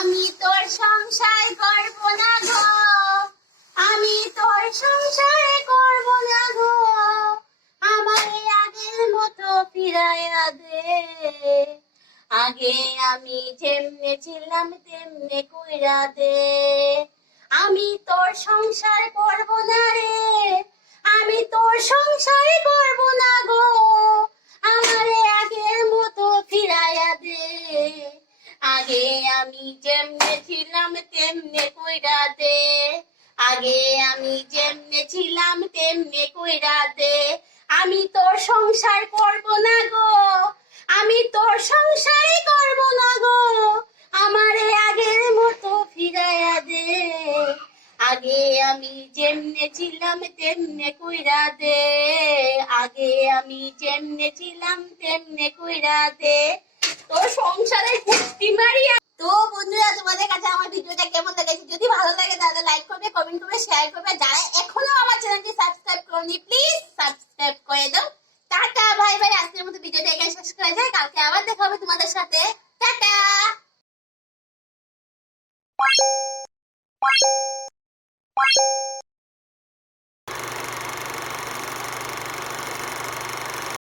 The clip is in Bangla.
আমি তোর সংসার করব না গো, আমি তোর সংসার করব না গো, আমারে আগের মতো ফিরাইয়া দে। আগে আমি যেমনে ছিলাম তেমনে কইরা দে। আমি তোর সংসার করব না রে, আমি তোর সংসার করব না গো, আমারে আগের মতো ফিরাইয়া দে। আগে আমি যেমনে ছিলাম তেমনে কইরা দে, আগে আমি যেমনে ছিলাম তেমনে কইরা দে। আমি তোর সংসার করব না গো, আমি তোর সংসারই করব না গো, আমারে আগের মতো ফিরাইয়া দে। আগে আমি যেমনে ছিলাম তেমনে কইরা দে, আগে আমি যেমনে ছিলাম তেমনে কইরা দে। তোর সংসারে কুস্তি মারিয়া। তো বন্ধুরা, তোমাদের কাছে আমার ভিডিওটা কেমন লেগেছে? যদি ভালো লাগে তাহলে লাইক করবে, কমেন্ট করবে, শেয়ার করবে। যারা এখনো আমার চ্যানেলটি সাবস্ক্রাইব করনি প্লিজ সাবস্ক্রাইব করে দাও। Tata bye bye. আজকের মতো ভিডিওটা এখানে শেষ করা যায়, কালকে আবার দেখা হবে তোমাদের সাথে।